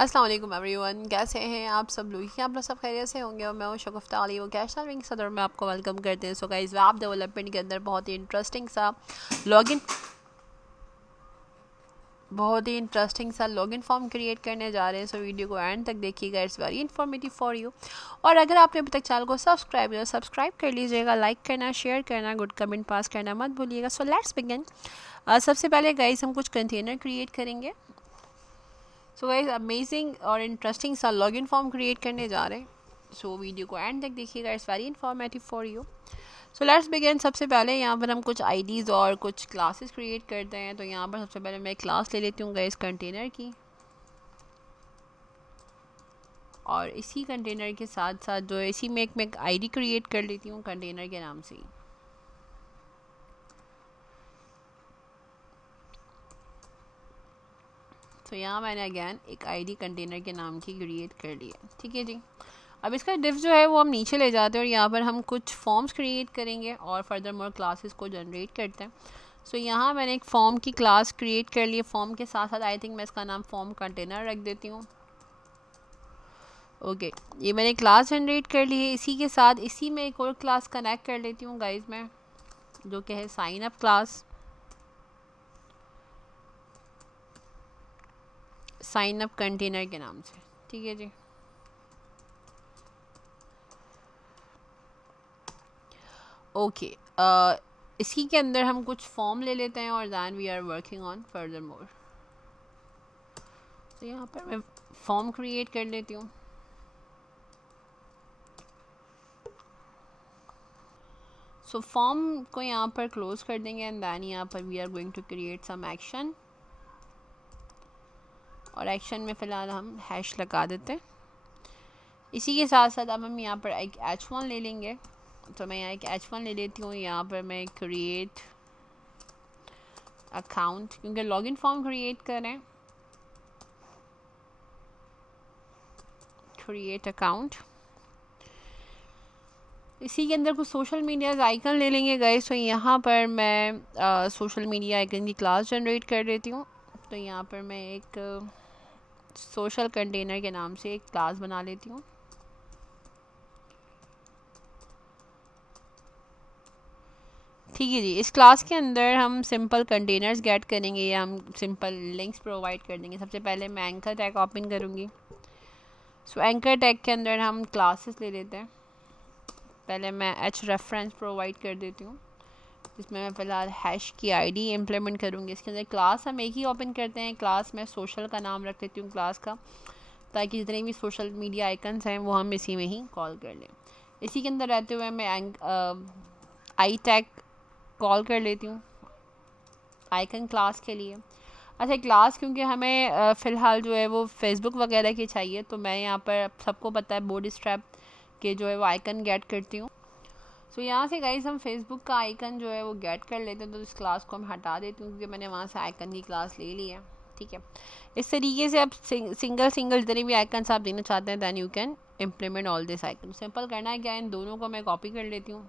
अस्सलाम वालेकुम एवरीवन, कैसे हैं आप सब लोग? आप लोग सब खैरियत से होंगे और मैं हूं शगुफ्ता अली वो कैश सर्विंग सदर में आपको वेलकम करते हैं। सो गाइस, वेब डेवलपमेंट के अंदर लॉगिन बहुत ही इंटरेस्टिंग सा लॉगिन फॉर्म क्रिएट करने जा रहे हैं। सो वीडियो को एंड तक देखिएगा, it's very informative for you. और अगर आपने अभी तक चैनल को सब्सक्राइब कर लीजिएगा, लाइक करना, शेयर करना, गुड कमेंट पास करना मत भूलिएगा। So let's begin. सबसे पहले गाइस हम कुछ कंटेनर क्रिएट करेंगे। सो गाइस, अमेजिंग और इंटरेस्टिंग सा लॉगिन फॉर्म क्रिएट करने जा रहे हैं। सो वीडियो को एंड तक देखिएगा, it's very informative for you. So let's begin. सबसे पहले यहाँ पर हम कुछ आईडीज़ और कुछ क्लासेस क्रिएट करते हैं। तो यहाँ पर सबसे पहले मैं क्लास ले लेती हूँ गाइस कंटेनर की, और इसी कंटेनर के साथ साथ जो है इसी में एक आईडी क्रिएट कर लेती हूँ कंटेनर के नाम से ही। तो यहाँ मैंने अगैन एक आईडी कंटेनर के नाम की क्रिएट कर ली है। ठीक है जी। अब इसका डिफ जो है वो हम नीचे ले जाते हैं और यहाँ पर हम कुछ फॉर्म्स क्रिएट करेंगे और फर्दर मोर क्लासेस को जनरेट करते हैं। सो यहाँ मैंने एक फॉर्म की क्लास क्रिएट कर ली है। फॉर्म के साथ साथ आई थिंक मैं इसका नाम फॉर्म कंटेनर रख देती हूँ। ओके, ये मैंने क्लास जनरेट कर ली है। इसी के साथ इसी में एक और क्लास कनेक्ट कर लेती हूँ गाइज मैं, जो कि है sign up class, sign up container के नाम से। ठीक है जी। ओके, इसी के अंदर हम कुछ फॉर्म ले लेते हैं और then we are working on furthermore. तो यहाँ पर मैं फॉर्म क्रिएट कर लेती हूँ। सो फॉर्म को यहाँ पर क्लोज कर देंगे एंड दैन यहाँ पर we are going to create some action, और एक्शन में फ़िलहाल हम हैश लगा देते हैं। इसी के साथ साथ अब हम यहाँ पर एक h1 ले लेंगे। तो मैं यहाँ एक h1 ले लेती हूँ। यहाँ पर मैं क्रिएट अकाउंट, क्योंकि लॉगिन फॉर्म क्रिएट करें, क्रिएट अकाउंट। इसी के अंदर कुछ सोशल मीडिया आइकन ले लेंगे गाइस। तो यहाँ पर मैं सोशल मीडिया आइकन की क्लास जनरेट कर देती हूँ। तो यहाँ पर मैं एक सोशल कंटेनर के नाम से एक क्लास बना लेती हूँ। ठीक है जी। इस क्लास के अंदर हम सिंपल कंटेनर्स गेट करेंगे या हम सिंपल लिंक्स प्रोवाइड कर देंगे। सबसे पहले मैं एंकर टैग ओपन करूँगी। सो एंकर टैग के अंदर हम क्लासेस ले लेते हैं। पहले मैं एच रेफरेंस प्रोवाइड कर देती हूँ, जिसमें मैं फ़िलहाल हैश की आईडी इम्प्लीमेंट करूँगी। इसके अंदर क्लास हम एक ही ओपन करते हैं। क्लास में सोशल का नाम रख देती हूँ क्लास का, ताकि जितने भी सोशल मीडिया आइकन्स हैं वो हम इसी में ही कॉल कर लें। इसी के अंदर रहते हुए मैं आई टैग कॉल कर लेती हूँ आइकन क्लास के लिए। अच्छा, क्लास क्योंकि हमें फ़िलहाल जो है वो फेसबुक वगैरह की चाहिए, तो मैं यहाँ पर सबको पता है बूट स्ट्रैप के जो है वो आइकन गेट करती हूँ। सो यहाँ से गाइस हम फेसबुक का आइकन जो है वो गेट कर लेते हैं। तो इस क्लास को मैं हटा देती हूँ, क्योंकि मैंने वहाँ से आइकन की क्लास ले ली है। ठीक है। इस तरीके से आप सिंगल जितने भी आइकन्स आप देना चाहते हैं, then you can implement all this icon. Simple करना है क्या, इन दोनों को मैं कॉपी कर लेती हूँ।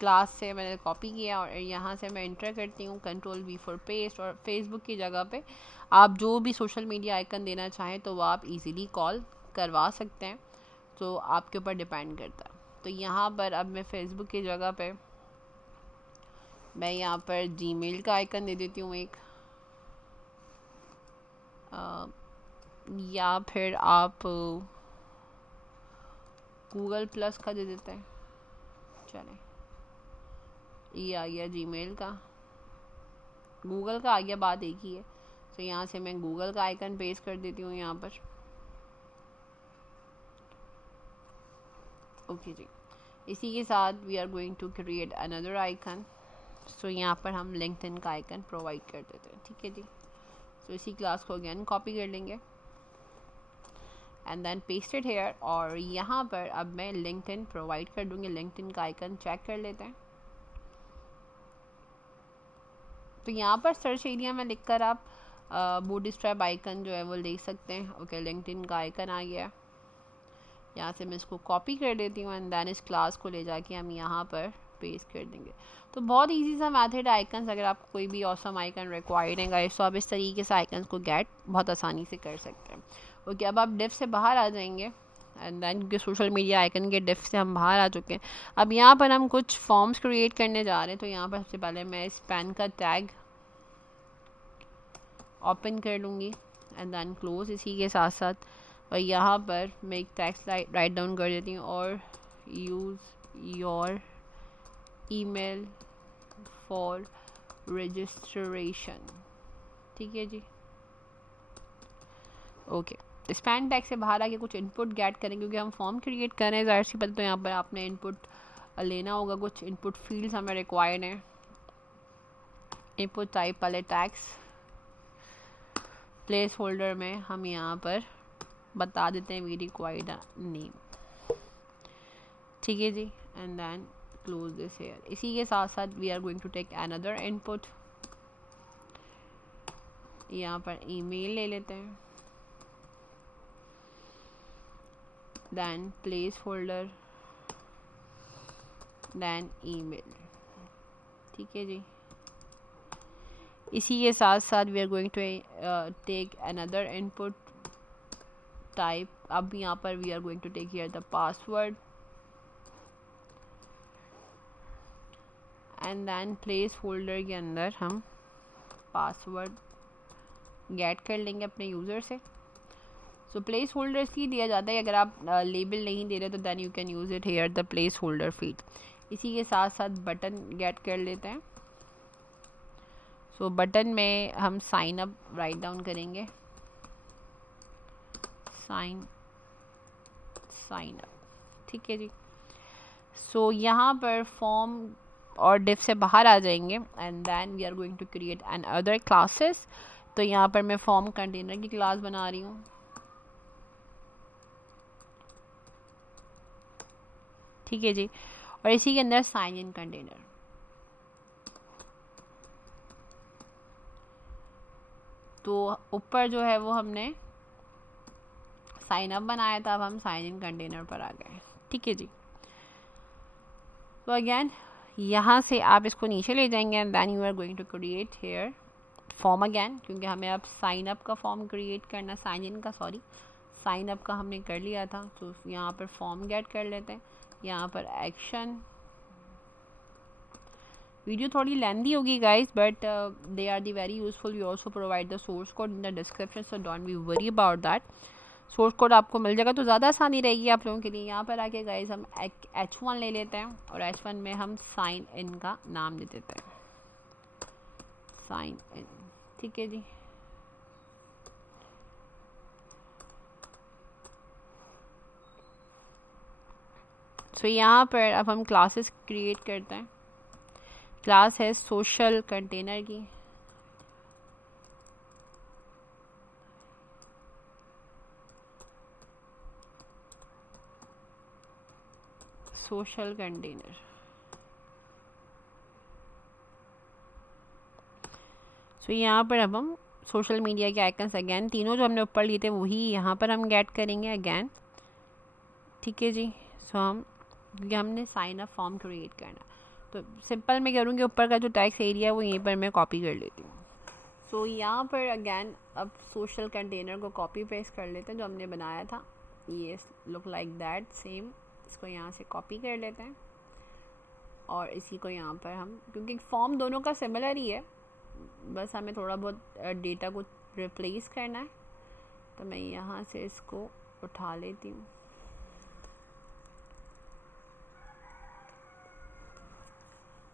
क्लास से मैंने कॉपी किया और यहाँ से मैं इंटर करती हूँ Ctrl+V फॉर पेस्ट, और फेसबुक की जगह पे आप जो भी सोशल मीडिया आइकन देना चाहें तो वो आप इजीली कॉल करवा सकते हैं। तो आपके ऊपर डिपेंड करता है। तो यहाँ पर अब मैं फेसबुक की जगह पे मैं यहाँ पर जीमेल का आइकन दे देती हूँ एक, या फिर आप गूगल प्लस का दे देते हैं। चलें, ये आ गया जीमेल का, गूगल का आ गया, बात एक ही है। तो यहाँ से मैं गूगल का आइकन पेस्ट कर देती हूँ यहाँ पर। ओके जी। इसी के साथ we are going to create another icon. So यहाँ पर हम लिंक्डइन का आइकन प्रोवाइड कर देते हैं। ठीक है जी। तो इसी क्लास को अगेन कॉपी कर लेंगे एंड देन पेस्टेड हेयर, और यहाँ पर अब मैं लिंक्डइन प्रोवाइड कर दूँगी। लिंक्डइन का आइकन चेक कर लेते हैं। तो यहाँ पर सर्च एरिया में लिखकर आप बूटस्ट्रैप आइकन जो है वो देख सकते हैं। ओके, लिंक्डइन का आइकन आ गया। यहाँ से मैं इसको कॉपी कर देती हूँ एंड देन इस क्लास को ले जाके हम यहाँ पर पेस्ट कर देंगे। तो बहुत इजी सा मेथड आइकन्स, अगर आपको कोई भी ऑसम आइकन रिक्वायर्ड है गाइस तो आप इस तरीके से आइकन्स को गेट बहुत आसानी से कर सकते हैं। ओके, अब आप डिव से बाहर आ जाएंगे एंड देन क्योंकि सोशल मीडिया आइकन के डिव से हम बाहर आ चुके हैं। अब यहाँ पर हम कुछ फॉर्म्स क्रिएट करने जा रहे हैं। तो यहाँ पर सबसे पहले मैं इस पेन का टैग ओपन कर लूँगी एंड देन क्लोज इसी के साथ साथ, और यहाँ पर मैं एक टेक्स्ट राइट डाउन कर देती हूँ और use your email for registration. ठीक है जी, ओके। इस पेन टैग से बाहर आके कुछ इनपुट गेट करें क्योंकि हम फॉर्म क्रिएट कर रहे हैं ज़ाहिर सी बात। तो यहाँ पर आपने इनपुट लेना होगा, कुछ इनपुट फील्ड्स हमें रिक्वायर्ड हैं। इनपुट टाइप वाले टैग्स प्लेस होल्डर में हम यहाँ पर बता देते हैं वी रिक्वायर्ड नेम। ठीक है जी, and then close this here. इसी के साथ साथ we are going to take another input. यहाँ पर ईमेल ले लेते हैं, then placeholder, then email. ठीक है जी, इसी के साथ साथ we are going to take another input type. अब यहाँ पर we are going to take here the password and then placeholder के अंदर हम पासवर्ड गेट कर लेंगे अपने यूज़र से। सो प्लेस होल्डर इसलिए दिया जाता है अगर आप लेबल नहीं दे रहे तो then you can use it here the placeholder field. इसी के साथ साथ बटन गेट कर लेते हैं। सो बटन में हम साइन अप राइट डाउन करेंगे, साइन अप। ठीक है जी, सो यहाँ पर फॉर्म और डिव से बाहर आ जाएंगे and then we are going to create another classes. तो यहाँ पर मैं फॉर्म कंटेनर की क्लास बना रही हूँ। ठीक है जी, और इसी के अंदर साइन इन कंटेनर। तो ऊपर जो है वो हमने साइन अप बनाया था, अब हम साइन इन कंटेनर पर आ गए। ठीक है जी, तो अगेन यहाँ से आप इसको नीचे ले जाएंगे and then you are going to create here form again, क्योंकि हमें अब साइन अप का फॉर्म क्रिएट करना, साइन अप का हमने कर लिया था। तो यहाँ पर फॉर्म गेट कर लेते हैं। यहाँ पर एक्शन, वीडियो थोड़ी लेंदी होगी guys but they are the very useful. We also provide the source code in the description, so don't be worry about that. Source code आपको मिल जाएगा तो ज़्यादा आसानी रहेगी आप लोगों के लिए। यहाँ पर आके गाइस हम H1 ले लेते हैं और H1 में हम साइन इन का नाम दे देते हैं, साइन इन। ठीक है जी, सो यहाँ पर अब हम क्लासेस क्रिएट करते हैं। क्लास है सोशल कंटेनर की। सोशल कंटेनर, सो यहाँ पर अब हम सोशल मीडिया के आइकन्स अगेन तीनों जो हमने ऊपर लिए थे वही यहाँ पर हम गेट करेंगे अगेन। ठीक है जी, सो हम क्योंकि हमने साइन अप फॉर्म क्रिएट करना तो सिंपल मैं करूँगी ऊपर का जो टैक्स एरिया है वो यहीं पर मैं कॉपी कर लेती हूँ। सो यहाँ पर अगेन अब सोशल कंटेनर को कॉपी पेस्ट कर लेते हैं जो हमने बनाया था। ये लुक लाइक दैट सेम, इसको यहाँ से कॉपी कर लेते हैं और इसी को यहाँ पर हम, क्योंकि फॉर्म दोनों का सिमिलर ही है, बस हमें थोड़ा बहुत डेटा को रिप्लेस करना है। तो मैं यहाँ से इसको उठा लेती हूँ।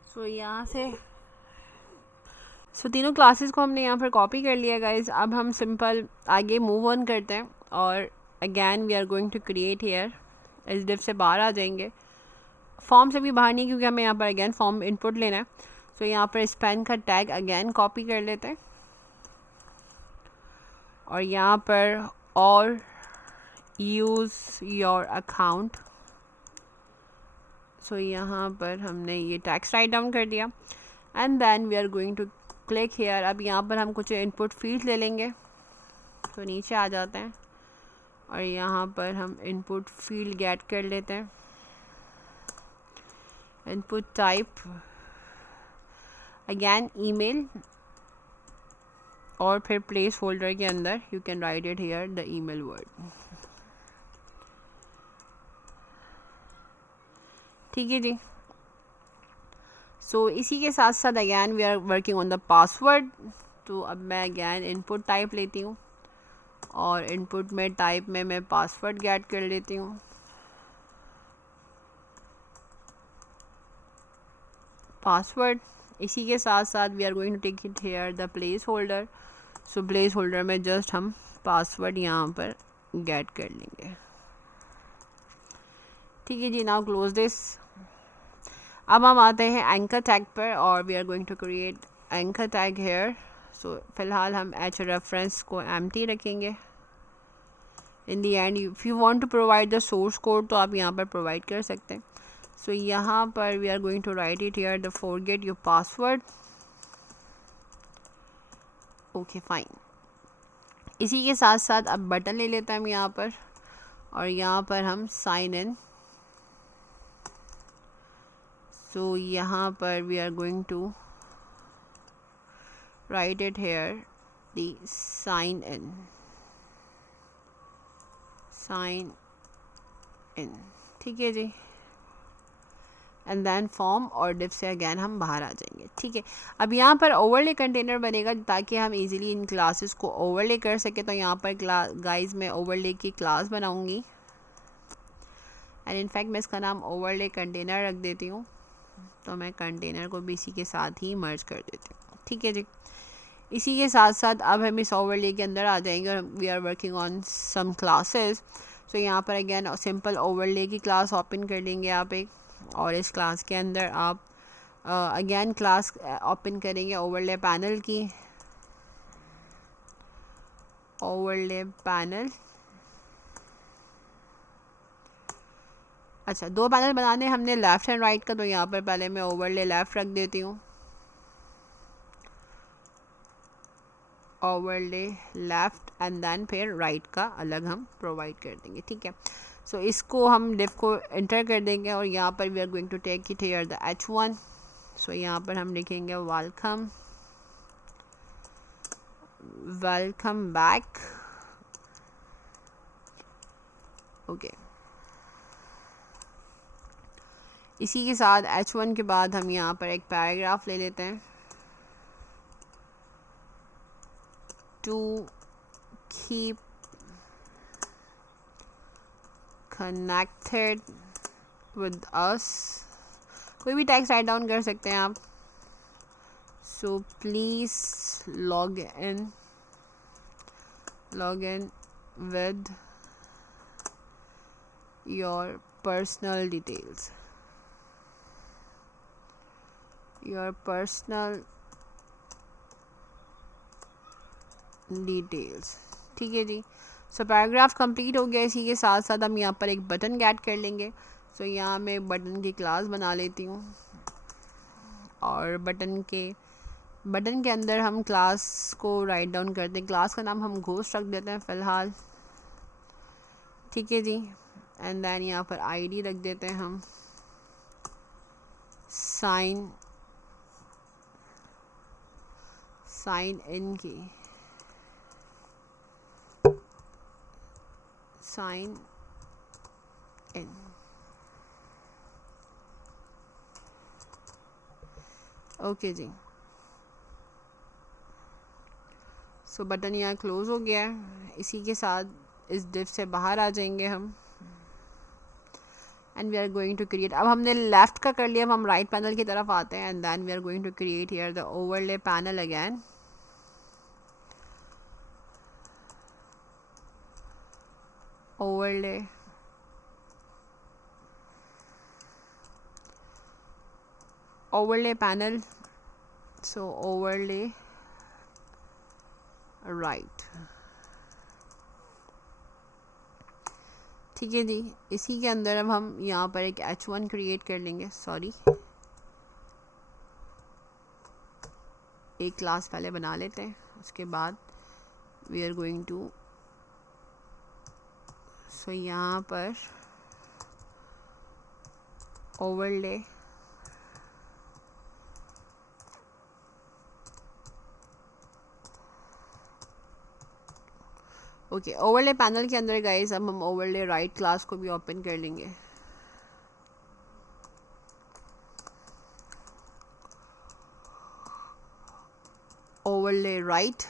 सो यहाँ से तीनों क्लासेस को हमने यहाँ पर कॉपी कर लिया गाइज। अब हम सिंपल आगे मूव ऑन करते हैं और again we are going to create here. इस डिव से बाहर आ जाएंगे, फॉर्म से भी बाहर नहीं क्योंकि हमें यहाँ पर अगेन फॉर्म इनपुट लेना है। तो यहाँ पर इस पेन का टैग अगेन कॉपी कर लेते हैं और यहाँ पर और यूज़ योर अकाउंट। सो यहाँ पर हमने ये टैक्स राइट डाउन कर दिया and then we are going to click here. अब यहाँ पर हम कुछ इनपुट फील्ड ले लेंगे, तो नीचे आ जाते हैं और यहाँ पर हम इनपुट फील्ड गेट कर लेते हैं इनपुट टाइप अगेन ईमेल, और फिर प्लेस होल्डर के अंदर you can write it here the email word. ठीक है जी। सो इसी के साथ साथ again we are working on the password. तो अब मैं अगैन इनपुट टाइप लेती हूँ और इनपुट में टाइप में मैं पासवर्ड गेट कर लेती हूँ। पासवर्ड, इसी के साथ साथ we are going to take it here the placeholder. So placeholder में जस्ट हम पासवर्ड यहाँ पर गेट कर लेंगे। ठीक है जी, नाउ क्लोज दिस। अब हम आते हैं एंकर टैग पर और we are going to create anchor tag here. So फिलहाल हम एच रेफरेंस को एम्प्टी रखेंगे। In the end if you want to provide the source code तो आप यहाँ पर प्रोवाइड कर सकते हैं। सो यहाँ पर we are going to write it here the forget your password. Okay fine. इसी के साथ साथ अब बटन ले लेते हैं हम यहाँ पर, और यहाँ पर हम साइन इन। सो यहाँ पर we are going to write it here the sign in, sign in. ठीक है जी। एंड देन फॉर्म और डिफ से अगैन हम बाहर आ जाएंगे। ठीक है, अब यहाँ पर ओवरले कंटेनर बनेगा ताकि हम इजीली इन क्लासेस को ओवरले कर सके। तो यहाँ पर गाइस मैं ओवरले की क्लास बनाऊंगी एंड इनफैक्ट मैं इसका नाम ओवरले कंटेनर रख देती हूँ। तो मैं कंटेनर को भी इसी के साथ ही मर्ज कर देती हूँ। ठीक है जी। इसी के साथ साथ अब हम इस ओवरले के अंदर आ जाएंगे और we are working on some classes. So यहाँ पर अगैन सिंपल ओवरले की क्लास ओपन कर लेंगे आप एक, और इस क्लास के अंदर आप अगेन क्लास ओपन करेंगे ओवरले पैनल की। ओवरले पैनल, अच्छा दो पैनल बनाने हमने लेफ़्ट एंड राइट का, तो यहाँ पर पहले मैं ओवरले लेफ़्ट रख देती हूँ। ओवरले लेफ़्ट एंड देन फिर राइट का अलग हम प्रोवाइड कर देंगे। ठीक है, सो इसको हम डिफ को एंटर कर देंगे और यहाँ पर we are going to take it here the H1। So यहाँ पर हम लिखेंगे वेलकम, वेलकम बैक। ओके, इसी के साथ H1 के बाद हम यहाँ पर एक पैराग्राफ ले लेते हैं। To keep connected with us, कोई भी टेक्स्ट राइट डाउन कर सकते हैं आप। So please log in with your personal details, your personal details. ठीक है जी। सो पैराग्राफ कंप्लीट हो गया। इसी के साथ साथ हम यहाँ पर एक बटन गेट कर लेंगे। सो यहाँ मैं बटन की क्लास बना लेती हूँ और बटन के अंदर हम क्लास को राइट डाउन करते हैं। क्लास का नाम हम घोस्ट रख देते हैं फ़िलहाल। ठीक है जी। एंड देन यहाँ पर आईडी रख देते हैं हम साइन इन की, साइन इन। ओके जी। सो बटन यहाँ क्लोज हो गया है। इसी के साथ इस डिफ से बाहर आ जाएंगे हम and we are going to create. अब हमने लेफ्ट का कर लिया, अब हम राइट पैनल की तरफ आते हैं and then we are going to create here the overlay panel again. overlay panel, so overlay right। ठीक है जी। इसी के अंदर अब हम यहाँ पर एक H1 क्रिएट कर लेंगे। सॉरी, एक क्लास पहले बना लेते हैं, उसके बाद वी आर गोइंग टू। सो यहाँ पर ओवरले ओके, ओवरले पैनल के अंदर गाइस अब हम ओवरले राइट क्लास को भी ओपन कर लेंगे। ओवरले राइट,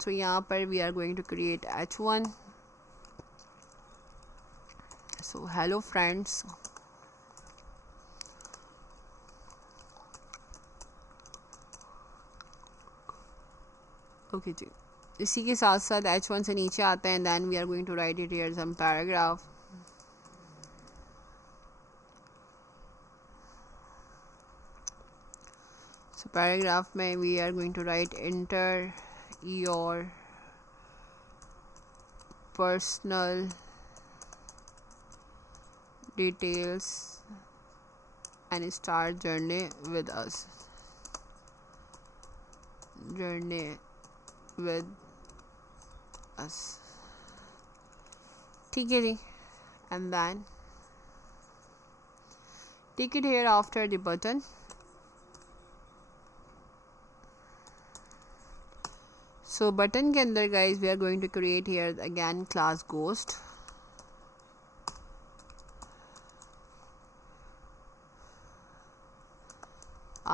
सो यहाँ पर we are going to create H1। So hello friends, okay जी, इसी के साथ साथ H1 से नीचे आते हैं, then we are going to write it here some paragraph. So paragraph में we are going to write enter your personal details and start journey with us, journey with us, ठीक है जी। and then take it here after the button। so button के अंदर guys we are going to create here again class ghost।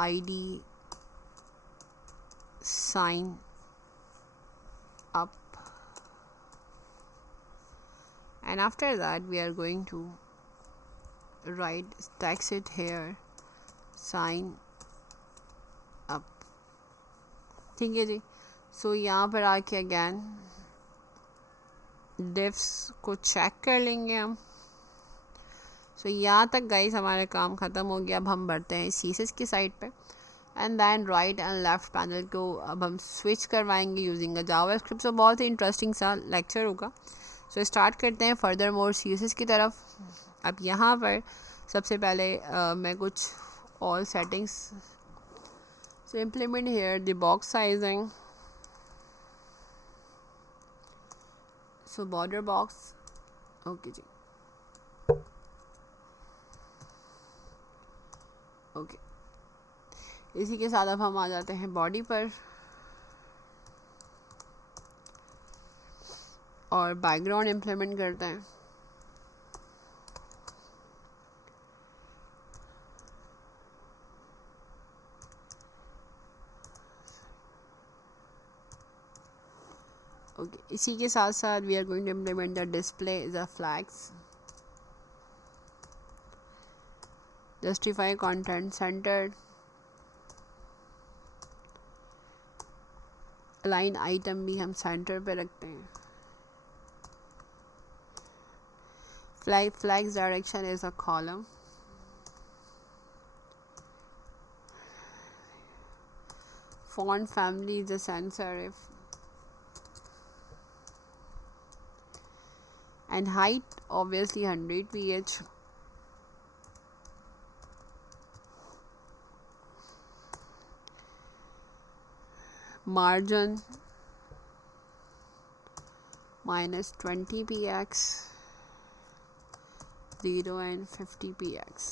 id sign up, and after that we are going to write text it here sign up, ठीक है जी। सो यहाँ पर आके again diffs को check कर लेंगे हम। सो यहाँ तक गाइस हमारा काम ख़त्म हो गया। अब हम बढ़ते हैं CSS की साइड पे, and then right and left panel को अब हम स्विच करवाएंगे यूजिंग अ जावास्क्रिप्ट। सो बहुत ही इंटरेस्टिंग सा लेक्चर होगा। सो स्टार्ट करते हैं फर्दर मोर CSS की तरफ। अब यहाँ पर सबसे पहले मैं कुछ all settings, so implement here the box sizing, so border box, okay जी, ओके। इसी के साथ अब हम आ जाते हैं बॉडी पर और बैकग्राउंड इम्प्लीमेंट करते हैं। ओके, इसी के साथ साथ we are going to implement the display the flags, justify content centered, line item भी हम सेंटर पे रखते हैं। flags direction is a column, font family is a sans serif, and height obviously 100 ph, margin -20 px, 0 and 50 px।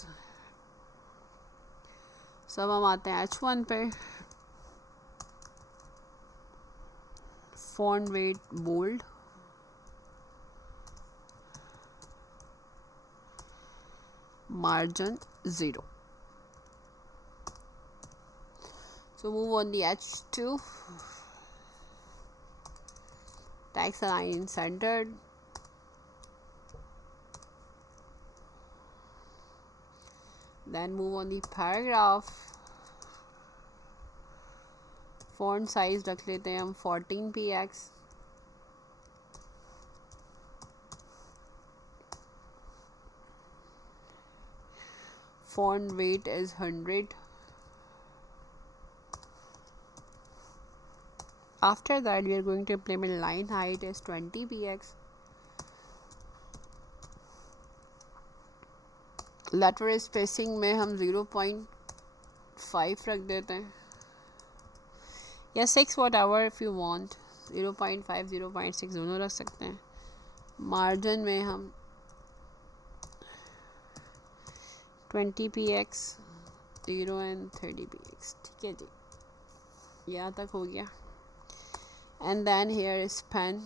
सब हम आते हैं H1 पे, font weight bold, margin 0। So move on the H2, text align centered, then move on the paragraph, font size रख लेते हैं हम 14 px, font weight is 100। After that we are going to implement line height as 20 px, letter spacing में हम 0.5 रख देते हैं या 6 whatever if you want, 0.5 0.6 दोनों रख सकते हैं। मार्जिन में हम 20 px, 0 and 30 px, ठीक है जी, यहाँ तक हो गया। and then here is pen.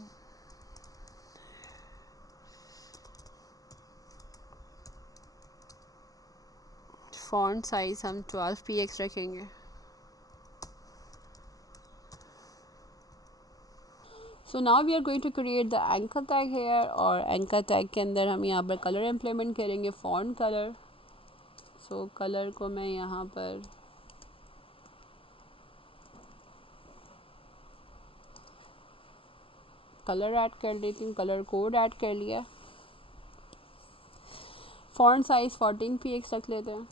Font size हम 12px रखेंगे. So now we are going to create the anchor tag here, और anchor tag के अंदर हम यहाँ पर कलर इम्प्लीमेंट करेंगे, font color. So कलर को मैं यहाँ पर कलर ऐड कर देती हूँ, कलर कोड ऐड कर लिया. फॉन्ट साइज 14px रख लेते हैं.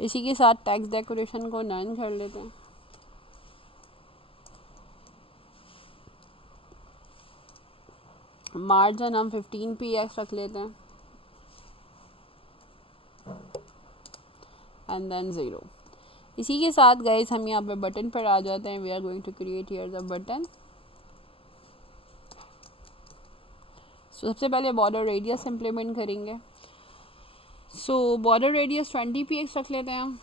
इसी के साथ टेक्स्ट डेकोरेशन को नन कर लेते हैं. मार्जिन हम 15px रख लेते हैं एंड देन 0. इसी के साथ गाइस हम यहाँ पे बटन पर आ जाते हैं. We are going to create here the button. सबसे पहले बॉर्डर रेडियस इम्प्लीमेंट करेंगे. सो बॉर्डर रेडियस 20px रख लेते हैं हम.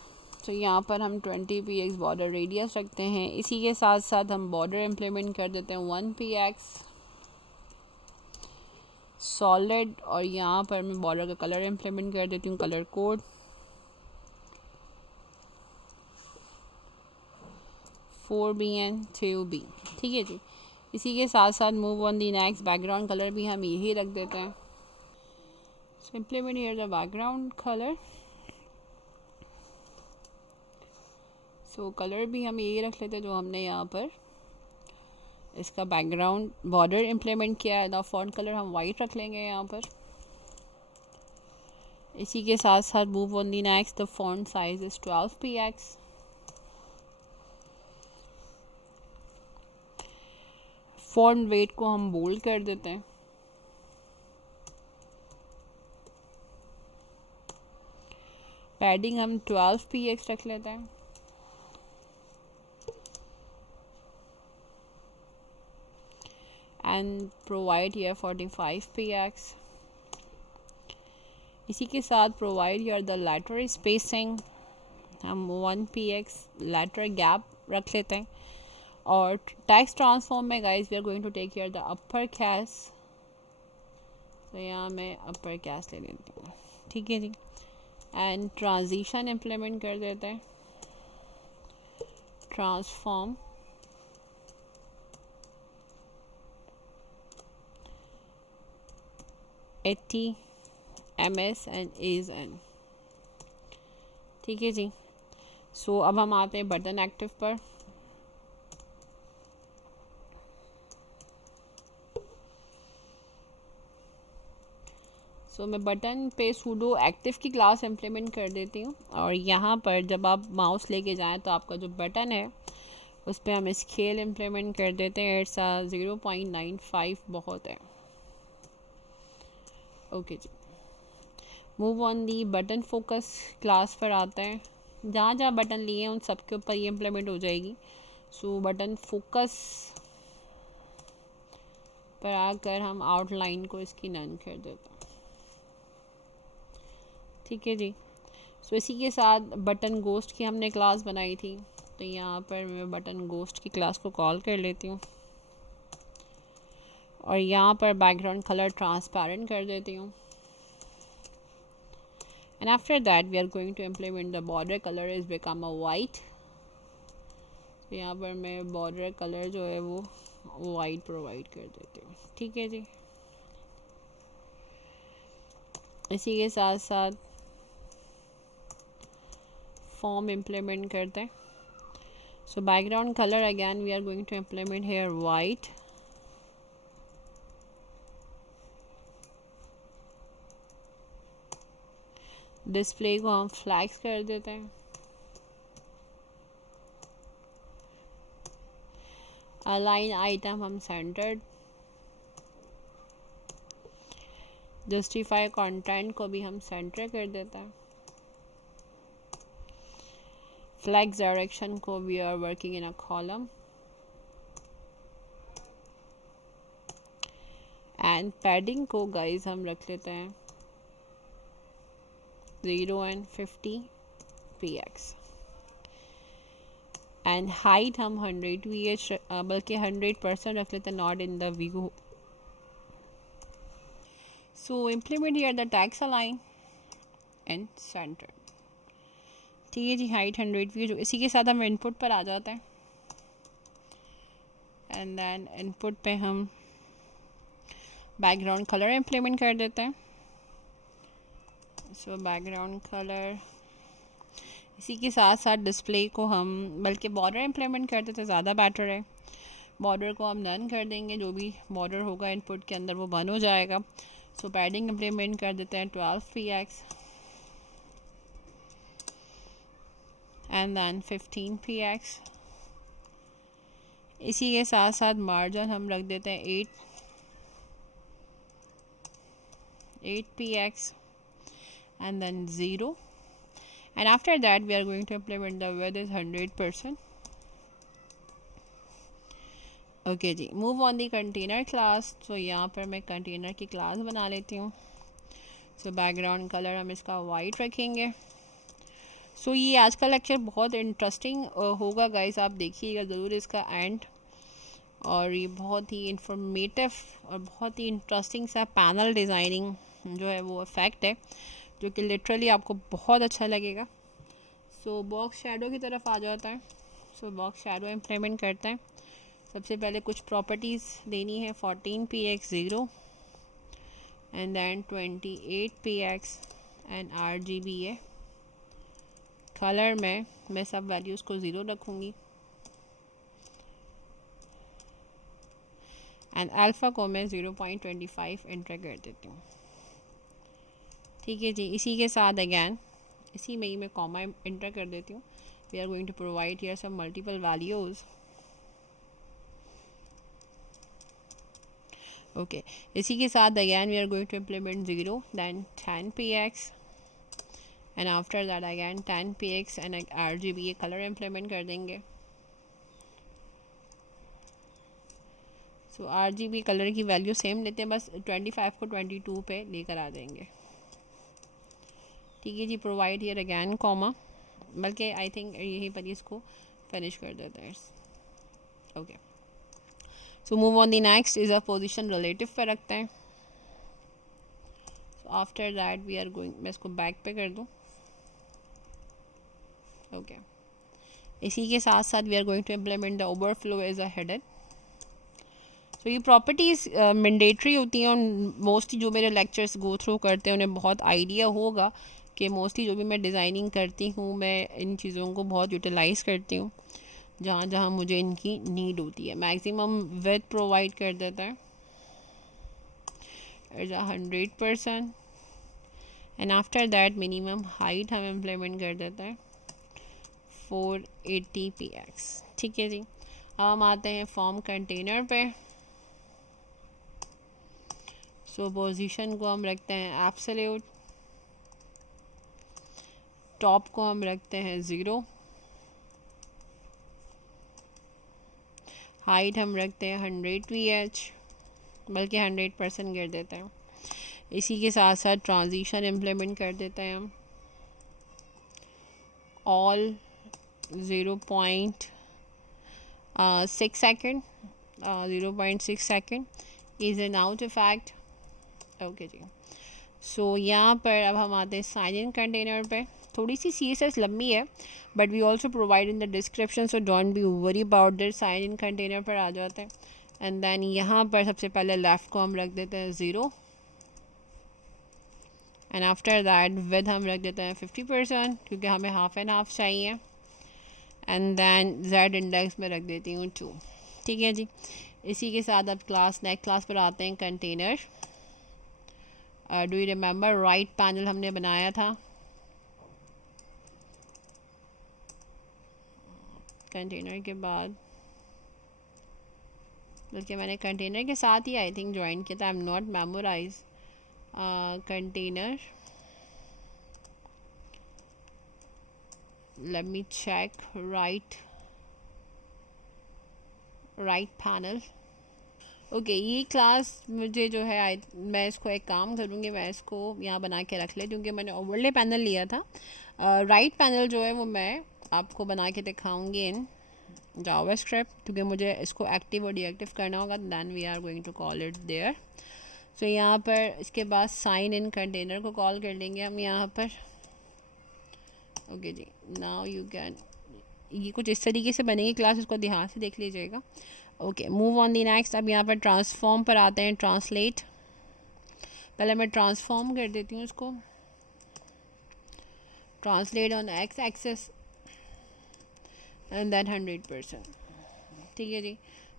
तो यहाँ पर हम 20px बॉर्डर रेडियस रखते हैं. इसी के साथ साथ हम बॉर्डर इम्प्लीमेंट कर देते हैं 1px सॉलिड, और यहाँ पर मैं बॉर्डर का कलर इम्प्लीमेंट कर देती हूँ, कलर कोड 4bn 2b. ठीक है जी. इसी के साथ साथ move on the next. Background colour भी हम यही रख देते हैं. Implement here the background colour. So colour भी हम यही रख लेते हैं जो हमने यहाँ पर इसका बैकग्राउंड बॉर्डर इम्प्लीमेंट किया है. द फॉन्ट कलर हम वाइट रख लेंगे यहाँ पर. इसी के साथ साथ move on the next. The font size is 12px. Font weight को हम बोल्ड कर देते हैं. पैडिंग हम 12px रख लेते हैं. And provide here 45px. इसी के साथ provide here the letter spacing. हम 1px लेटर गैप रख लेते हैं. और टेक्स्ट ट्रांसफॉर्म में guys we are going to take here the upper case. तो यहाँ मैं अपर कैस ले लेती हूँ. ठीक है जी. एंड ट्रांजिशन इम्प्लीमेंट कर देते हैं. Transform 80 ms and is an. ठीक है जी. सो अब हम आते हैं बटन एक्टिव पर. सो मैं बटन पे सूडो एक्टिव की क्लास इम्प्लीमेंट कर देती हूँ. और यहाँ पर जब आप माउस लेके जाएं तो आपका जो बटन है उस पर हम स्केल इम्प्लीमेंट कर देते हैं. इट्स 0.95 बहुत है. ओके जी. Move on the button focus class पर आते हैं. जहाँ जहाँ बटन लिए हैं उन सब के ऊपर ये इम्प्लीमेंट हो जाएगी. सो बटन फोकस पर आकर हम आउटलाइन को इसकी नन कर देते हैं. ठीक है जी. सो इसी के साथ बटन गोस्ट की हमने क्लास बनाई थी. तो यहाँ पर मैं बटन गोस्ट की क्लास को कॉल कर लेती हूँ. और यहाँ पर बैकग्राउंड कलर ट्रांसपेरेंट कर देती हूँ. And after that we are going to implement the border colour is become a white. तो यहाँ पर मैं बॉर्डर कलर जो है वो वाइट प्रोवाइड कर देती हूँ. ठीक है जी. इसी के साथ साथ फॉर्म इम्प्लीमेंट करते हैं. So background colour again we are going to implement here white. Display को हम फ्लैक्स कर देते हैं. अलाइन आइटम हम सेंटर्ड. जस्टिफाई कंटेंट को भी हम सेंटर कर देते हैं. फ्लैक्स डायरेक्शन को we are working in a column. And padding को गाइस हम रख लेते हैं 0 and 50px. एंड हाइट हम 100 VH बल्कि 100% रख लेते हैं, not in the view. So implement here the text align and centre. ठीक है जी, हाइट 100 व्यू. जो इसी के साथ हम इनपुट पर आ जाते हैं एंड देन इनपुट पे हम बैकग्राउंड कलर इम्प्लीमेंट कर देते हैं. सो बैकग्राउंड कलर, इसी के साथ साथ डिस्प्ले को हम बल्कि बॉर्डर इम्प्लीमेंट कर देते ज़्यादा बेटर है. बॉर्डर को हम डन कर देंगे, जो भी बॉर्डर होगा इनपुट के अंदर वो बन हो जाएगा. सो पैडिंग इम्प्लीमेंट कर देते हैं 12 px एंड देन 15 px. इसी के साथ साथ मार्जिन हम रख देते हैं 8 px and then 0, and after that we are going to implement the width is 100%. Okay जी, move on the container class. तो यहाँ पर मैं कंटेनर की क्लास बना लेती हूँ. सो बैकग्राउंड कलर हम इसका वाइट रखेंगे. सो ये आज का लेक्चर बहुत इंटरेस्टिंग होगा गाइस, आप देखिएगा ज़रूर इसका एंड. और ये बहुत ही इंफॉर्मेटिव और बहुत ही इंटरेस्टिंग सा पैनल डिज़ाइनिंग जो है वो इफ़ेक्ट है, जो कि लिटरली आपको बहुत अच्छा लगेगा. सो बॉक्स शैडो की तरफ आ जाता है. सो बॉक्स शैडो इम्प्लीमेंट करते हैं. सबसे पहले कुछ प्रॉपर्टीज़ देनी है. 14 px 0 and then 28 px and RGBA. Colour में मैं सब वैल्यूज़ को 0 रखूँगी एंड अल्फ़ा को मैं 0.25 एंटर कर देती हूँ. ठीक है जी, इसी के साथ अगैन इसी में ही मैं कॉमा एंटर कर देती हूँ. We are going to provide here some multiple values. Okay, इसी के साथ again we are going to implement 0 then 10 px and after that again 10 px and RGBA colour implement कर देंगे. सो RGB कलर की value same लेते हैं, बस 25 को 22 पे लेकर आ जाएंगे. ठीक है जी, प्रोवाइड हियर अगैन कॉमा, बल्कि आई थिंक यहीं पर इसको फिनिश कर देते हैं. Okay, so move on the next is a position relative पे रखते हैं. So after that we are going, मैं इसको बैक पे कर दूँ. ओके, इसी के साथ साथ we are going to implement the overflow as a header. तो ये प्रॉपर्टीज़ मैंडेटरी होती हैं और मोस्टली जो मेरे लेक्चर्स गो थ्रू करते हैं उन्हें बहुत आइडिया होगा कि मोस्टली जो भी मैं डिज़ाइनिंग करती हूँ मैं इन चीज़ों को बहुत यूटिलाइज़ करती हूँ जहाँ जहाँ मुझे इनकी नीड होती है. मैक्सिमम विड्थ प्रोवाइड कर देता है as 100% and after that minimum height हम इम्प्लीमेंट कर देते हैं 480 px. ठीक है जी, अब हम आते हैं फॉर्म कंटेनर पे. सो पोजीशन को हम रखते हैं एब्सोल्यूट, टॉप को हम रखते हैं 0, हाइट हम रखते हैं 100 VH बल्कि 100% कर देते हैं. इसी के साथ साथ ट्रांजिशन इम्प्लीमेंट कर देते हैं हम. All 0.6 second, 0.6 second ease in out effect. Okay जी, सो यहाँ पर अब हम आते हैं साइन इन कंटेनर पे. थोड़ी सी CSS लंबी है but we also provide in the description, so don't be worry about that. Sign in container पर आ जाते हैं एंड देन यहाँ पर सबसे पहले लेफ़्ट को हम रख देते हैं 0 एंड आफ्टर दैट विड्थ हम रख देते हैं 50% क्योंकि हमें हाफ एंड हाफ चाहिए. एंड देन Z इंडेक्स में रख देती हूँ 2. ठीक है जी, इसी के साथ अब नेक्स्ट क्लास पर आते हैं container. Do you remember right panel हमने बनाया था. कंटेनर के बाद बल्कि मैंने कंटेनर के साथ ही आई थिंक ज्वाइन किया था. I am not memorise container. Let me check. Right panel. Okay, ये क्लास मुझे जो है मैं इसको एक काम करूँगी, मैं इसको यहाँ बना के रख लेती हूँ क्योंकि मैंने ओवरले पैनल लिया था. राइट पैनल जो है वो मैं आपको बना के दिखाऊँगी इन जावास्क्रिप्ट, क्योंकि मुझे इसको एक्टिव और डीएक्टिव करना होगा, then we are going to call it there. So यहाँ पर इसके बाद साइन इन कंटेनर को कॉल कर लेंगे हम यहाँ पर। ओके जी, नाउ यू कैन, ये कुछ इस तरीके से बनेगी क्लास, इसको ध्यान से देख लीजिएगा। Okay, move on the next. अब यहाँ पर ट्रांसफॉर्म पर आते हैं, ट्रांसलेट। पहले मैं ट्रांसफॉर्म कर देती हूँ इसको, translate on X axis and then 100%। ठीक है जी।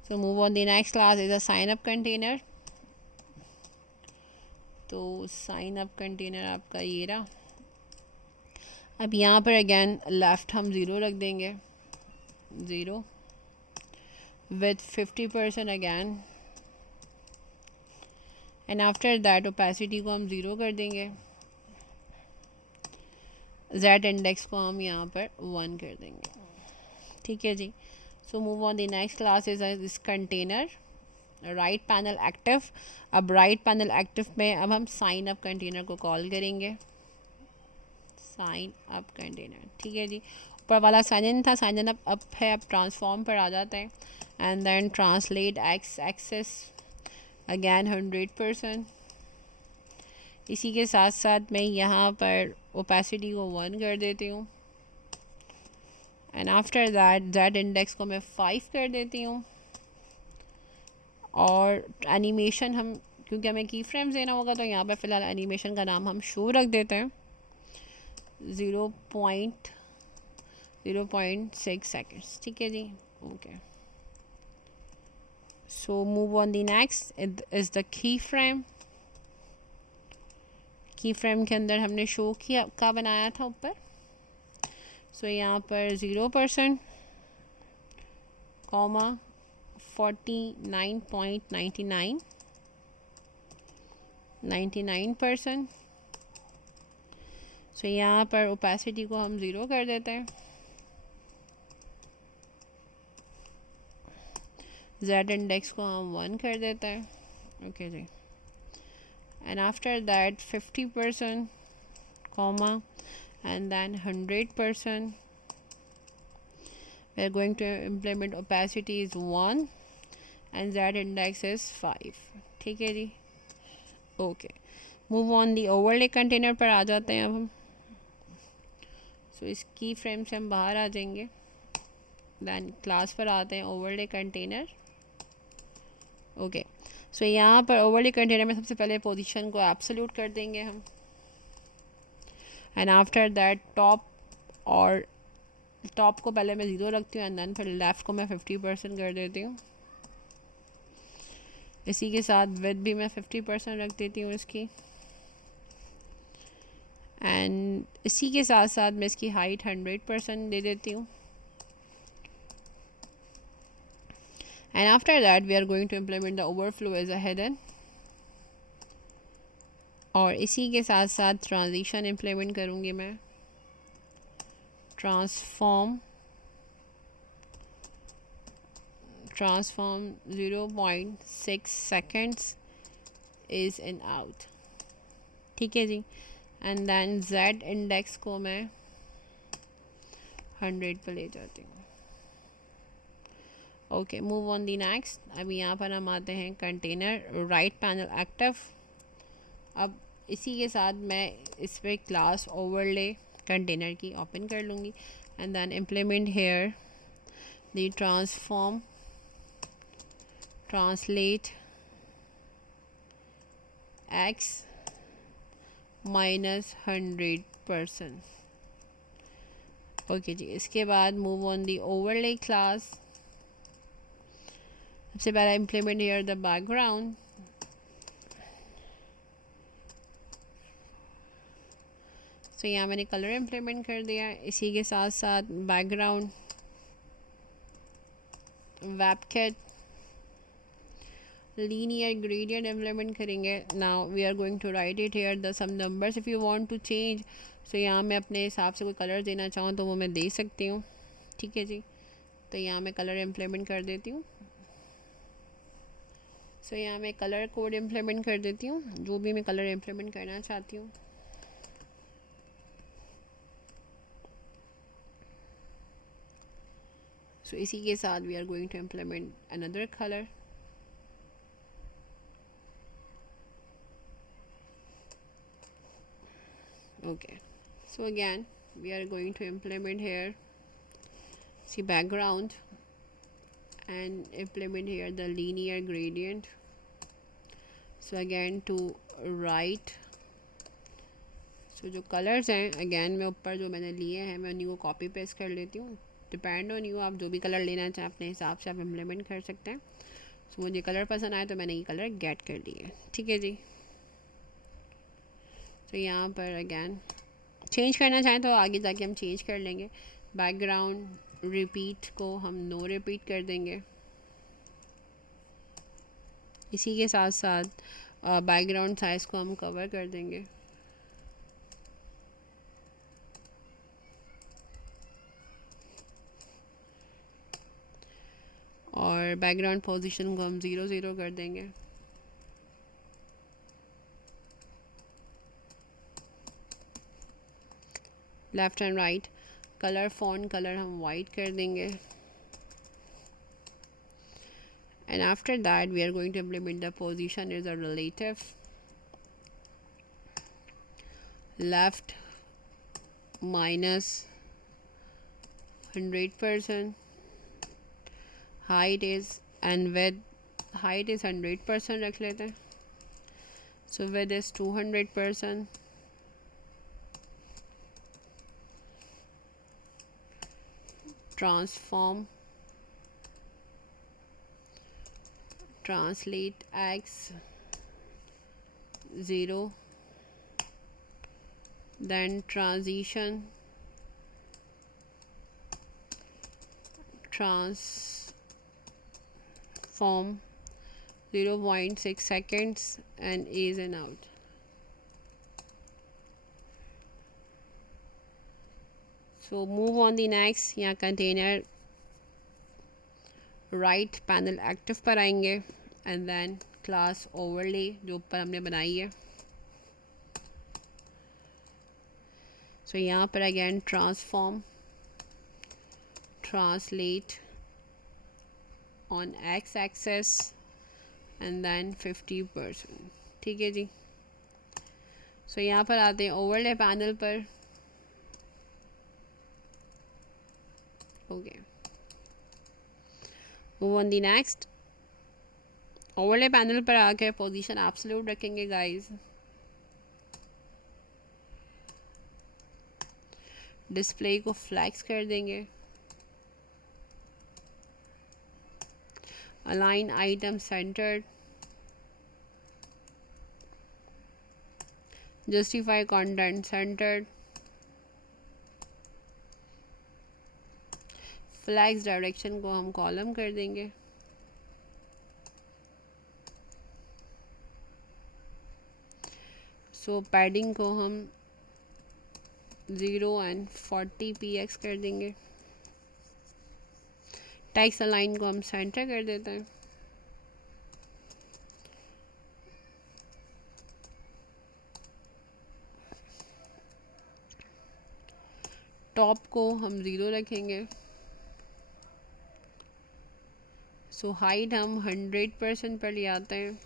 So move on the next class is a sign up container. तो साइन अप कंटेनर आपका ये रहा। अब यहाँ पर अगेन लेफ़्ट हम ज़ीरो रख देंगे, zero with 50% again, and after that opacity को हम ज़ीरो कर देंगे, जेड इंडेक्स को हम यहाँ पर 1 कर देंगे। ठीक है जी। So move on the next class is this container, right panel active. अब राइट पैनल एक्टिव में अब हम साइन अप कंटेनर को कॉल करेंगे, साइन अप कंटेनर। ठीक है जी। ऊपर वाला साइन इन था, साइन इन अप है, अब ट्रांसफॉर्म पर आ जाते हैं, and then translate X axis again 100%। इसी के साथ साथ मैं यहाँ पर ओपेसिटी को 1 कर देती हूँ, and after that Z index को मैं 5 कर देती हूँ। और एनिमेशन हम, क्योंकि हमें की फ्रेम्स देना होगा, तो यहाँ पर फ़िलहाल एनिमेशन का नाम हम शो रख देते हैं, 0.6 सेकेंड्स। ठीक है जी। Okay, so move on the next is the keyframe. Keyframe के अंदर हमने शो किया का बनाया था ऊपर। सो यहाँ पर 0%, 49.99, 99%। सो यहाँ पर ओपेसिटी को हम 0 कर देते हैं, जेड इंडेक्स को हम 1 कर देते हैं। ओके जी, and after that 50%, comma, and then 100%. We are going to implement opacity is 1 and z index is 5. ठीक है जी। Okay, move on the overlay container पर आ जाते हैं अब हम। सो इस की फ्रेम से हम बाहर आ जाएंगे, दैन क्लास पर आते हैं, ओवरले कंटेनर। ओके, सो यहाँ पर ओवरले कंटेनर में सबसे पहले पोजीशन को एब्सोल्यूट कर देंगे हम, एंड आफ्टर दैट टॉप, और टॉप को पहले मैं 0 रखती हूँ, एंड देन फिर लेफ़्ट को मैं 50% कर देती हूँ। इसी के साथ विड्थ भी मैं 50% रख देती हूँ इसकी, एंड इसी के साथ साथ मैं इसकी हाइट 100% दे देती हूँ। And after that we are going to implement the overflow as a hidden, और इसी के साथ साथ ट्रांजिशन इम्प्लीमेंट करूँगी मैं, transform 0.6 seconds is in out. ठीक है जी, एंड देन जेड इंडेक्स को मैं 100 पर ले जाती हूँ। Okay, move on the next. अभी यहाँ पर हम आते हैं कंटेनर, राइट पैनल एक्टिव। अब इसी के साथ मैं इस पर क्लास ओवरले कंटेनर की ओपन कर लूँगी, and then implement here the transform translate X -100%। Okay जी, इसके बाद move on the overlay class. सबसे पहला implement here the background, so यहाँ मैंने कलर इम्प्लीमेंट कर दिया। इसी के साथ साथ background webkit linear gradient implement करेंगे। Now we are going to write it here the some numbers if you want to change. So यहाँ मैं अपने हिसाब से कोई कलर देना चाहूँ तो वो मैं दे सकती हूँ। ठीक है जी, तो यहाँ मैं कलर इम्प्लीमेंट कर देती हूँ। सो यहाँ मैं कलर कोड इम्प्लीमेंट कर देती हूँ, जो भी मैं कलर इम्प्लीमेंट करना चाहती हूँ। सो इसी के साथ we are going to implement another colour. Okay, so again we are going to implement here, see background, and implement here the linear gradient. So again to right, so जो colours हैं again मैं ऊपर जो मैंने लिए हैं मैं उन्हीं को कॉपी पेस्ट कर लेती हूँ. डिपेंड ऑन यू, आप जो भी कलर लेना चाहें अपने हिसाब से आप इम्प्लीमेंट कर सकते हैं. सो मुझे कलर पसंद आए तो मैंने ये कलर गेट कर लिए. ठीक है जी. तो यहाँ पर अगेन चेंज करना चाहें तो आगे जाके हम चेंज कर लेंगे. बैकग्राउंड रिपीट को हम नो रिपीट कर देंगे. इसी के साथ साथ बैकग्राउंड साइज़ को हम कवर कर देंगे. और बैकग्राउंड पोजीशन को हम 0 कर देंगे. Left and right colour font colour हम वाइट कर देंगे. and after that we are going to implement the position is a relative. Left minus 100%. height is and width, height is 100% रख लेते हैं. so width is 200%. transform, translate x 0, then transition, transform 0.6 seconds and is and out. So move on the next. यहाँ container right panel active पर आएंगे and then class overlay जो ऊपर हमने बनाई है. सो यहाँ पर again transform, translate on X axis and then 50%. ठीक है जी. सो यहाँ पर आते हैं ओवरले पैनल पर. Okay, move on the next. Overlay panel पर आकर पोजीशन एब्सोल्यूट रखेंगे गाइस. डिस्प्ले को फ्लैक्स कर देंगे. Align item centred. Justify content centred. Flex direction को हम कॉलम कर देंगे. सो पैडिंग को हम 0 and 40 px कर देंगे. टेक्स्ट अलाइन को हम सेंटर कर देते हैं. टॉप को हम 0 रखेंगे. सो हाइट हम 100% पर ले आते हैं.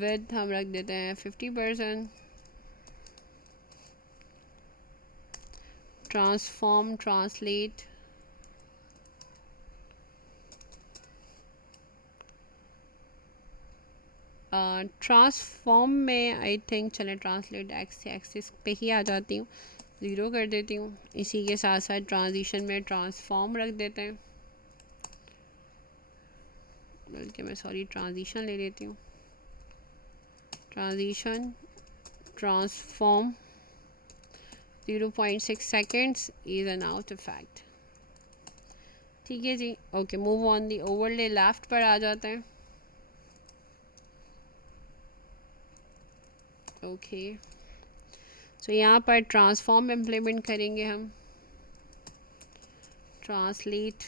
विड्थ हम रख देते हैं 50%. ट्रांसफॉर्म, ट्रांसलेट, ट्रांसफॉर्म में आई थिंक चले ट्रांसलेट एक्स एक्सिस पे ही आ जाती हूँ, 0 कर देती हूँ. इसी के साथ साथ ट्रांजिशन में ट्रांसफॉर्म रख देते हैं, बल्कि मैं सॉरी ट्रांजिशन ले लेती हूँ. Transition, transform 0.6 seconds ease in out effect. ठीक है जी. Okay, move on the overlay left पर आ जाते हैं. ओके, सो यहाँ पर ट्रांसफॉर्म इम्प्लीमेंट करेंगे हम. Translate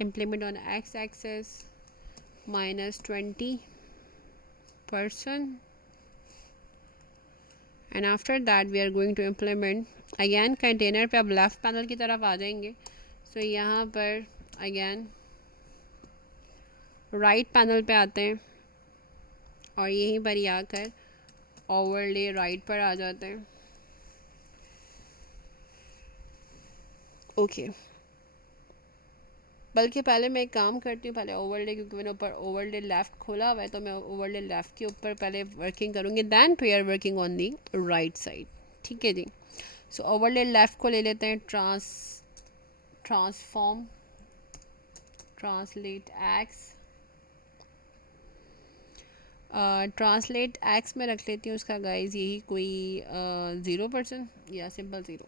implement on X axis -20%. and after that we are going to implement again container पे अब लेफ़्ट पैनल की तरफ आ जाएंगे। सो यहाँ पर अगेन राइट पैनल पे आते हैं और यहीं पर ही आकर ओवरले राइट पर आ जाते हैं। ओके बल्कि पहले मैं एक काम करती हूँ, पहले ओवरले, क्योंकि मैंने ऊपर ओवरले लेफ़्ट खोला हुआ है तो मैं ओवरले लेफ़्ट के ऊपर पहले वर्किंग करूँगी, then we are working on the right side. ठीक है जी। सो ओवरले लेफ़्ट को ले लेते हैं, transform translate x, translate x में रख लेती हूँ उसका गाइज यही कोई 0% या सिंपल 0।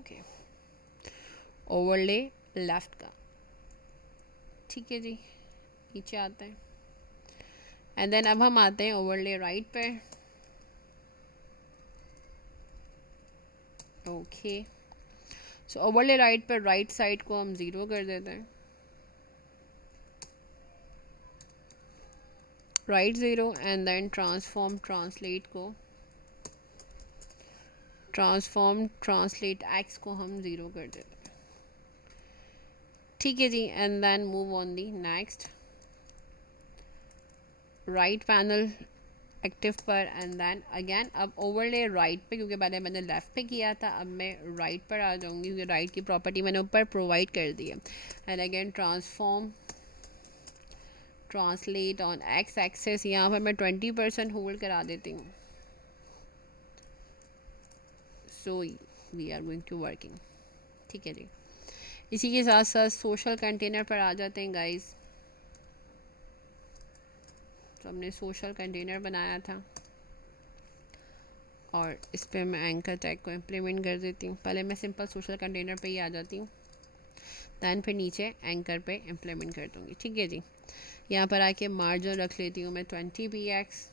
ओके ओवरले लेफ्ट का, ठीक है जी, नीचे आते हैं एंड देन अब हम आते हैं ओवरले राइट पे। ओके सो ओवरले राइट पर राइट साइड को हम 0 कर देते हैं, right 0 and then transform translate को, ट्रांसफॉर्म ट्रांसलेट एक्स को हम 0 कर देते हैं। ठीक है जी and then move on the next, right panel active पर एंड देन अगेन अब ओवरले राइट पे, क्योंकि पहले मैंने लेफ़्ट पे किया था, अब मैं राइट पर आ जाऊंगी क्योंकि राइट की प्रॉपर्टी मैंने ऊपर प्रोवाइड कर दी है। And again transform translate on X axis, यहाँ पर मैं 20% होल्ड करा देती हूँ। So we are going to working. ठीक है जी, इसी के साथ साथ सोशल कंटेनर पर आ जाते हैं गाइज। तो हमने सोशल कंटेनर बनाया था और इस पर मैं एंकर टैग को इम्प्लीमेंट कर देती हूँ। पहले मैं सिंपल सोशल कंटेनर पे ही आ जाती हूँ, दैन फिर नीचे एंकर पे इम्प्लीमेंट कर दूँगी। ठीक है जी, यहाँ पर आके मार्जिन रख लेती हूँ मैं 20px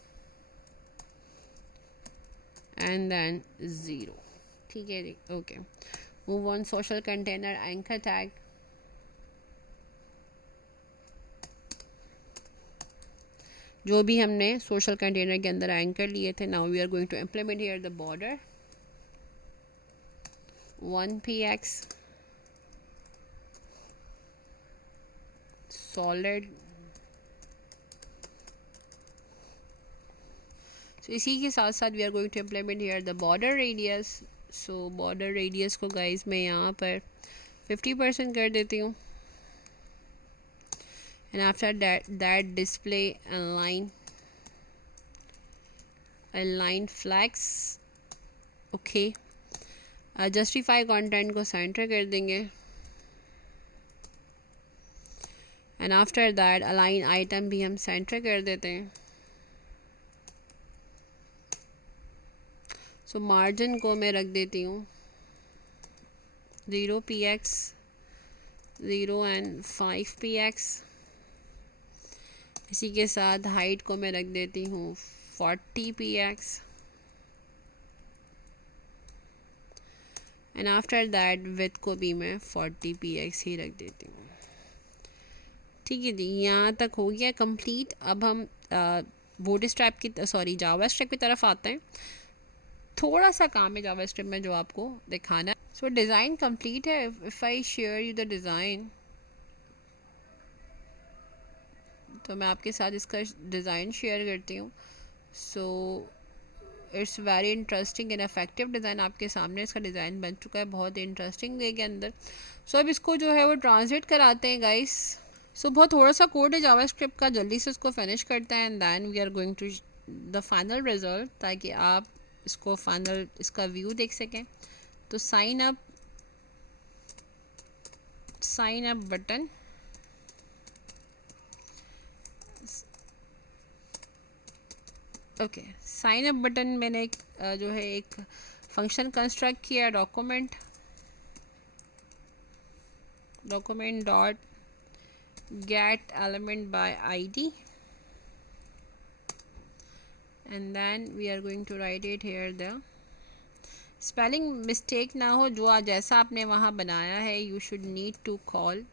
एंड देन 0। ठीक है जी, okay move on social container anchor tag, जो भी हमने सोशल कंटेनर के अंदर एंकर लिए थे। Now we are going to implement here the border 1px solid। so इसी के साथ साथ we are going to implement here the border radius. So border radius को गाइज मैं यहाँ पर 50% कर देती हूँ and after that display align flex. Okay justify content को सेंटर कर देंगे and after that align item भी हम सेंटर कर देते हैं। सो मार्जिन को मैं रख देती हूँ 0px 0 एंड 5px। इसी के साथ हाइट को मैं रख देती हूँ 40px and after that width को भी मैं 40px ही रख देती हूँ। ठीक है जी, यहाँ तक हो गया कंप्लीट। अब हम बूटस्ट्रैप की जावास्क्रिप्ट की तरफ आते हैं। थोड़ा सा काम है जावास्क्रिप्ट में जो आपको दिखाना है। सो डिज़ाइन कंप्लीट है। If I share you the design, तो मैं आपके साथ इसका डिज़ाइन शेयर करती हूँ। So it's very interesting and effective design. आपके सामने इसका डिज़ाइन बन चुका है बहुत इंटरेस्टिंग वे के अंदर। सो अब इसको जो है वो ट्रांसलेट कराते हैं गाइस। सो बहुत थोड़ा सा कोड है जावास्क्रिप्ट का, जल्दी से इसको फिनिश करते हैं and then we are going to the final result, ताकि आप इसको फाइनल इसका व्यू देख सकें। तो sign up button, okay sign up button मैंने जो है एक फंक्शन कंस्ट्रक्ट किया, document dot get element by id and then we are going to write it here the spelling mistake ना हो, जो जैसा आपने वहाँ बनाया है you should need to call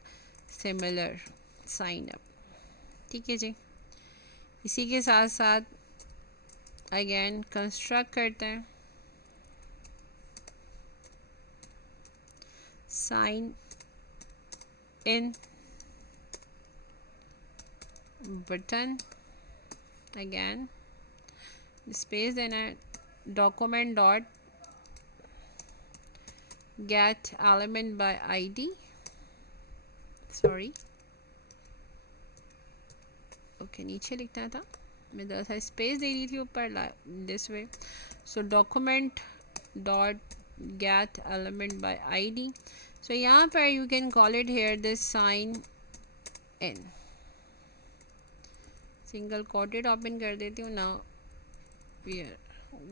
similar sign up। ठीक है जी, इसी के साथ साथ अगेन कंस्ट्रक्ट करते हैं sign in button, again space, then a document dot get element by id, sorry okay नीचे लिखना था, मैं दरअसल स्पेस दे दी थी ऊपर, this way. So document dot get element by ID. So यहाँ पर you can call it here this sign in, single quoted open कर देती हूँ. Now we are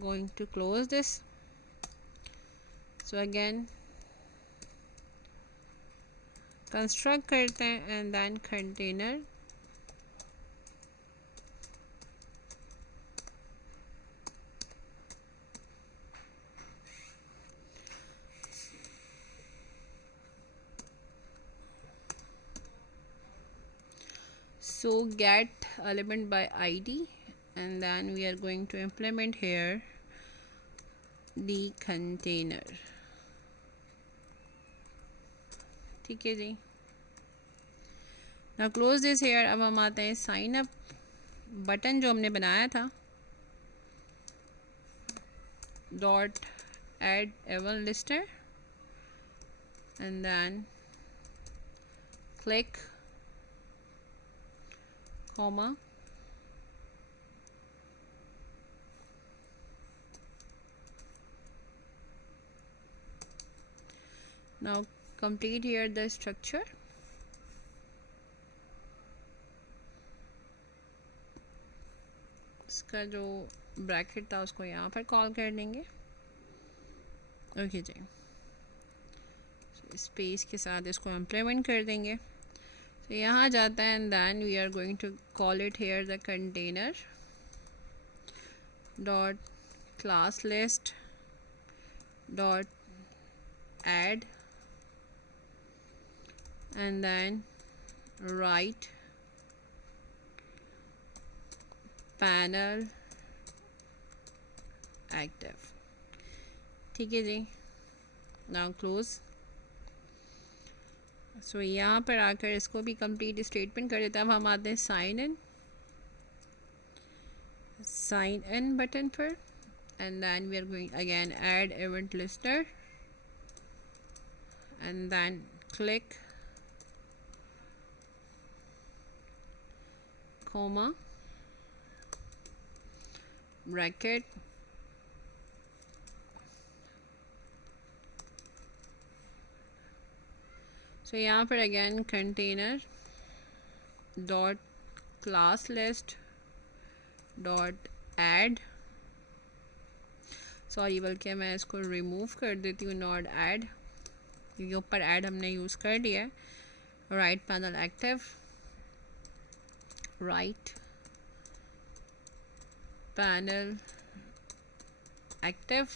going to close this. So again construct करते हैं and then container, so get element by id and then we are going to implement here the container. ठीक है जी. now close this here. अब हम आते हैं sign up button जो हमने बनाया था, dot add event listener and then click comma now complete here the structure. इसका जो ब्रैकेट था उसको यहाँ पर कॉल कर देंगे. ओके जी, स्पेस के साथ इसको इम्प्लीमेंट कर देंगे. तो यहाँ जाता है and then we are going to call it here the container dot class list dot add and then write panel active. ठीक है जी. now close. सो यहाँ पर आकर इसको भी कंप्लीट स्टेटमेंट कर देता है. अब हम आते हैं साइन इन बटन पर and then we are going again add event listener and then click comma bracket so यहाँ पर again container dot class list dot add, sorry बल्कि मैं इसको रिमूव कर देती हूँ नॉट ऐड, क्योंकि ऊपर ऐड हमने यूज़ कर लिया है. Right panel active, right panel active.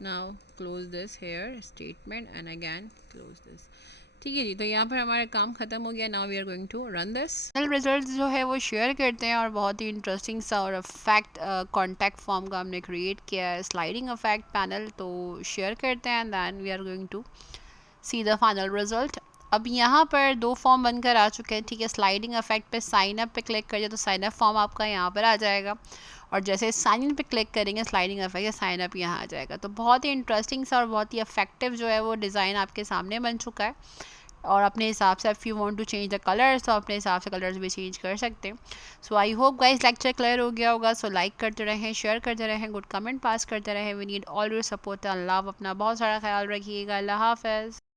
now close this here statement and again close this. ठीक है जी. तो यहाँ पर हमारा काम ख़त्म हो गया. Now we are going to run this. Result जो है वो शेयर करते हैं और बहुत ही इंटरेस्टिंग सा और अफेक्ट कॉन्टैक्ट फॉर्म का हमने क्रिएट किया है, स्लाइडिंग अफेक्ट पैनल. तो शेयर करते हैं and then we are going to see the final result. अब यहाँ पर 2 फॉर्म बनकर आ चुके हैं. ठीक है, स्लाइडिंग इफेक्ट पे साइन अप पे क्लिक करिए तो साइन अप फॉर्म आपका यहाँ पर आ जाएगा, और जैसे साइन इन पे क्लिक करेंगे स्लाइडिंग इफेक्ट या साइन अप यहाँ आ जाएगा. तो बहुत ही इंटरेस्टिंग सा और बहुत ही इफेक्टिव जो है वो डिज़ाइन आपके सामने बन चुका है. और अपने हिसाब से if you want to change the colours तो अपने हिसाब से कलर्स भी चेंज कर सकते हैं. So I hope guys lecture clear हो गया होगा. सो लाइक करते रहें, शेयर करते रहें, गुड कमेंट पास करते रहें. We need all your support and love. अपना बहुत सारा ख्याल रखिएगा. अल्लाह हाफ़िज़.